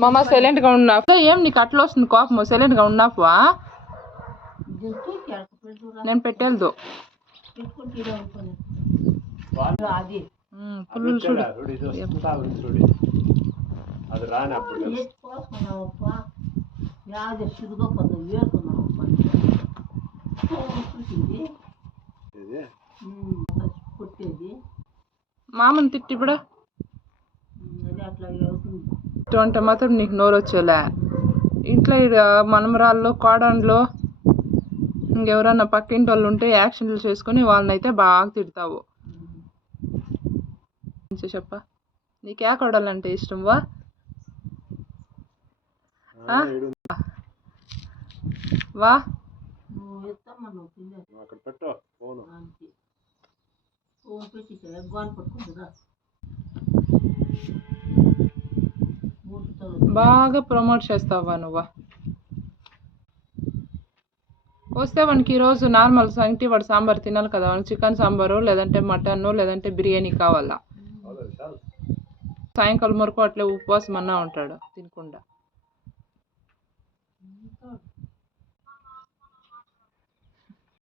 మామ సైలెంట్ గా ఉన్నా ఏం నీకు అట్లా వస్తుంది కోపం సైలెంట్ గా ఉన్నావా నేను పెట్టేది పుల్లు చూడు మామని తిట్టి ఇప్పుడు అంటే మాత్రం నీకు నోరు వచ్చేలే ఇంట్లో మనమరాళ్ళు కోడన్లు ఇంకెవరన్నా పక్కింటి వాళ్ళు ఉంటే యాక్షన్లు చేసుకుని వాళ్ళని అయితే బాగా తిడతావు చెప్ప నీకే కోడలంటే ఇష్టం వా వా బాగా ప్రమోట్ చేస్తావా నువ్వు వస్తే వానికి ఈరోజు నార్మల్ సంగటి వాడు సాంబార్ తినాలి కదా వానికి చికెన్ సాంబారు లేదంటే మటన్ లేదంటే బిర్యానీ కావాలా సాయంకాలం వరకు అట్లే ఉపవాసం అన్నా ఉంటాడు తినకుండా